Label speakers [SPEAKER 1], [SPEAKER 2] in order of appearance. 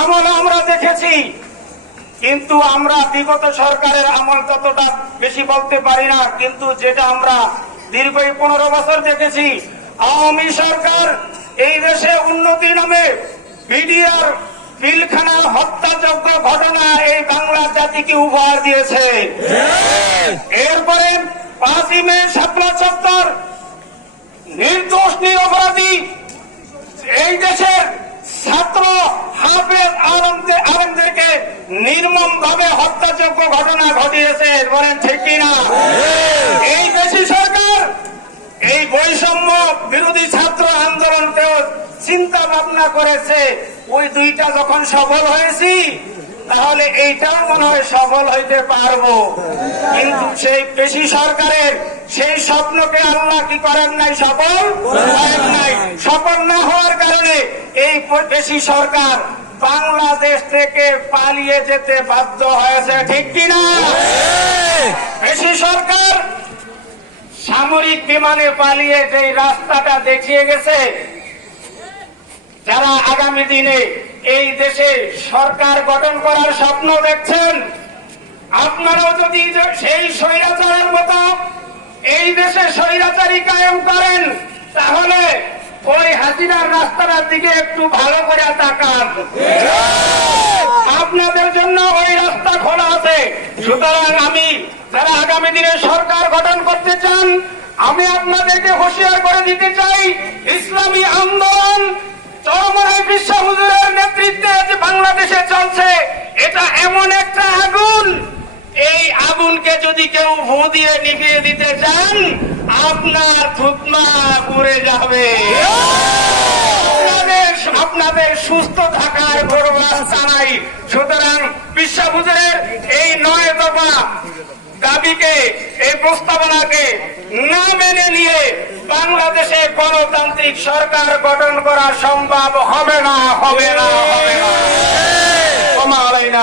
[SPEAKER 1] আমল আমরা দেখেছি, কিন্তু আমরা বিগত সরকারের আমল ততটা বেশি বলতে পারি না, কিন্তু যেটা আমরা দীর্ঘ পনেরো বছর দেখেছি, আওয়ামী সরকার এই দেশে উন্নতি নামে বিডিআর পিলখানা হত্যাযোগ্য ঘটনা এই বাংলা জাতিকে উপহার দিয়েছে। এরপরে পাঁচই মে শাপলা চত্বর নির্দোষ নিরপরাধী এই দেশের ছাত্র নির্মম ভাবে হত্যাযোগ্য ঘটনা ঘটিয়েছে বলেন ঠিক কিনা? এই দেশি সরকার, এই বৈষম্য বিরোধী ছাত্র আন্দোলনকেও চিন্তা ভাবনা করেছে, ওই দুইটা যখন সফল হয়েছি, তাহলে এইটাও মনে হয় সফল হইতে পারব। কিন্তু সেই পেশি সরকারের সেই স্বপ্নকে আল্লাহ কি করেন নাই? সফল করেন নাই। সফল না হওয়ার কারণে এই পেশি সরকার বাংলাদেশ থেকে পালিয়ে যেতে বাধ্য হয়েছে ঠিক কিনা? পেশি সরকার সামরিক বিমানে পালিয়ে যে রাস্তাটা দেখিয়ে গেছে যারা আগামী দিনে এই দেশে সরকার গঠন করার স্বপ্ন দেখছেন আপনারাও যদি সেই স্বৈরাচারের মতো এই দেশে স্বৈরাচারী কায়েম করেন তাহলে ওই হাসিনার রাস্তাটার দিকে একটু ভালো করে তাকান। আপনাদের জন্য ওই রাস্তা খোলা আছে। সুতরাং আমি, যারা আগামী দিনে সরকার গঠন করতে চান, আমি আপনাদেরকে হুঁশিয়ার করে দিতে চাই, ইসলামী আন্দোলন চরমরাই বিশ্ব হুজুরের নেতৃত্বে যে বাংলাদেশে চলছে। এটা এমন একটা আগুন। এই আগুনকে যদি কেউ ভু দিয়ে নিভিয়ে দিতে চান আপনার থুতমা পুড়ে যাবে। আপনাদের সুস্থ থাকার জানাই সুতরাং বিশ্বভূষণের এই নয় দফা দাবিকে এই প্রস্তাবনাকে না মেনে নিয়ে বাংলাদেশে গণতান্ত্রিক সরকার গঠন করা সম্ভব হবে না হবে না হবে না। আলাইনা।